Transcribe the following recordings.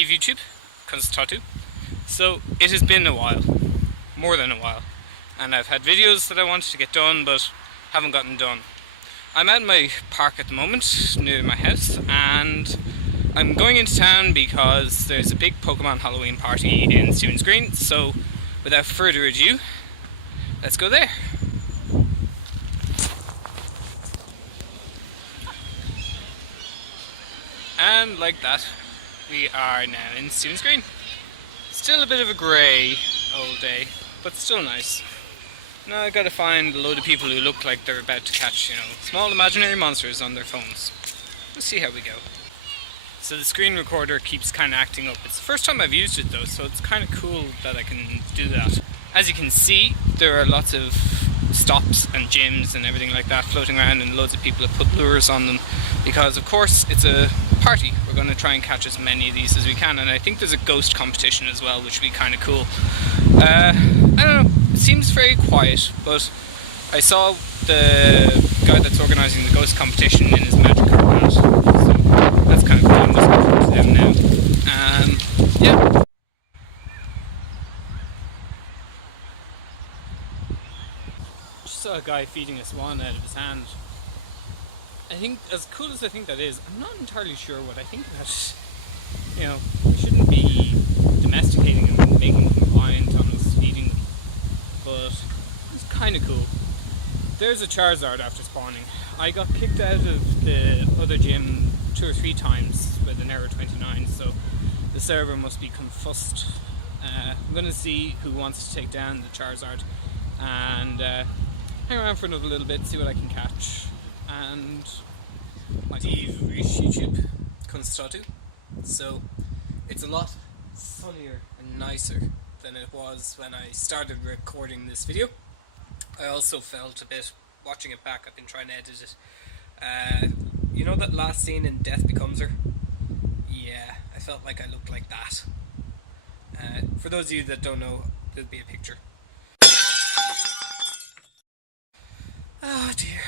dhaoibh YouTube, conas So it has been a while, more than a while, and I've had videos that I wanted to get done but haven't gotten done. I'm at my park at the moment, near my house, and I'm going into town because there's a big PoKéMon Halloween party in Screen, so without further ado, let's go there. And like that, we are now in Screen. Still a bit of a grey old day, but still nice. Now I've got to find a load of people who look like they're about to catch, small imaginary monsters on their phones. Let's see how we go. So the screen recorder keeps kind of acting up. It's the first time I've used it though, so it's kind of cool that I can do that. As you can see, there are lots of stops and gyms and everything like that floating around, and loads of people have put lures on them because of course it's a party. We're going to try and catch as many of these as we can, and I think there's a ghost competition as well, which would be kind of cool. I don't know, it seems very quiet, but I saw the guy that's organising the ghost competition in his magic carpet, so that's kind of cool. I'm just going to talk to them now. Yeah. Just saw a guy feeding a swan out of his hand. I think, as cool as I think that is, I'm not entirely sure what I think that, we shouldn't be domesticating them and making them reliant on us feeding them, but it's kind of cool. There's a Charizard after spawning. I got kicked out of the other gym 2 or 3 times with an error 29, so the server must be confussed. I'm going to see who wants to take down the Charizard and hang around for another little bit, see what I can catch. And my YouTube, conas. So it's a lot funnier and nicer than it was when I started recording this video. I also felt a bit, watching it back, I've been trying to edit it. You know that last scene in Death Becomes Her? Yeah, I felt like I looked like that. For those of you that don't know, there'll be a picture. Oh dear.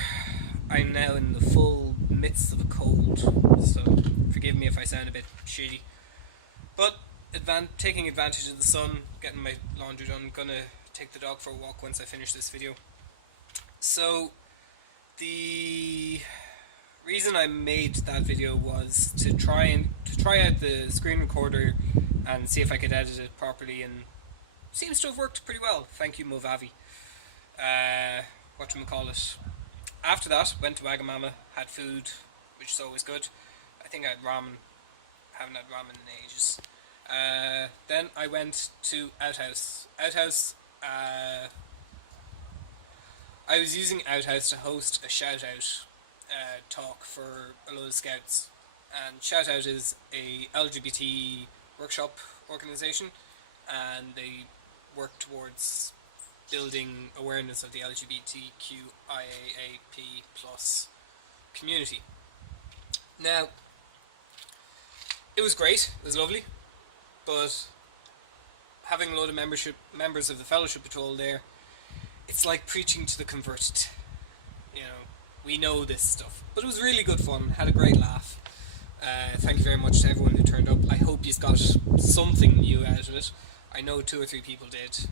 I'm now in the full midst of a cold, so forgive me if I sound a bit shitty. But taking advantage of the sun, getting my laundry done, gonna take the dog for a walk once I finish this video. So the reason I made that video was to try out the screen recorder and see if I could edit it properly, and it seems to have worked pretty well. Thank you, Movavi. Whatchamacallit. After that, went to Wagamama, had food, which is always good. I think I had ramen. Haven't had ramen in ages. Then I went to Outhouse. Outhouse, I was using Outhouse to host a shout-out talk for a load of scouts. And Shout-Out is a LGBT workshop organisation, and they work towards building awareness of the LGBTQIAAP+ community. Now, it was great, it was lovely, but having a load of members of the fellowship patrol there, it's like preaching to the converted. We know this stuff, but it was really good fun, had a great laugh. Thank you very much to everyone who turned up. I hope you got something new out of it. I know 2 or 3 people did.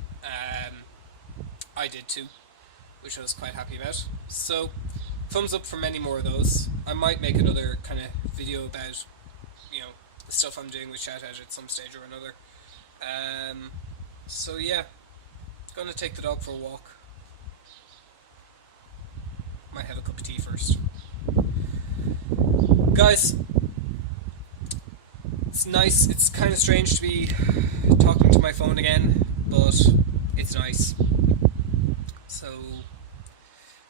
I did too, which I was quite happy about. So, thumbs up for many more of those. I might make another kind of video about, the stuff I'm doing with Shout-Out at some stage or another. So yeah, gonna take the dog for a walk. Might have a cup of tea first. Guys, it's nice. It's kind of strange to be talking to my phone again, but it's nice. So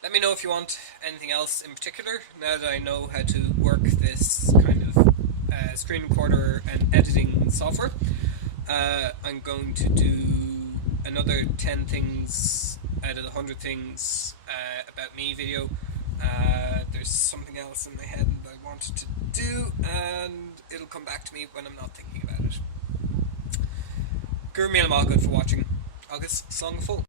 let me know if you want anything else in particular, now that I know how to work this kind of screen recorder and editing software. I'm going to do another 10 things out of the 100 things about me video. There's something else in my head that I wanted to do, and it'll come back to me when I'm not thinking about it. Míle agat for watching. Agus, slán.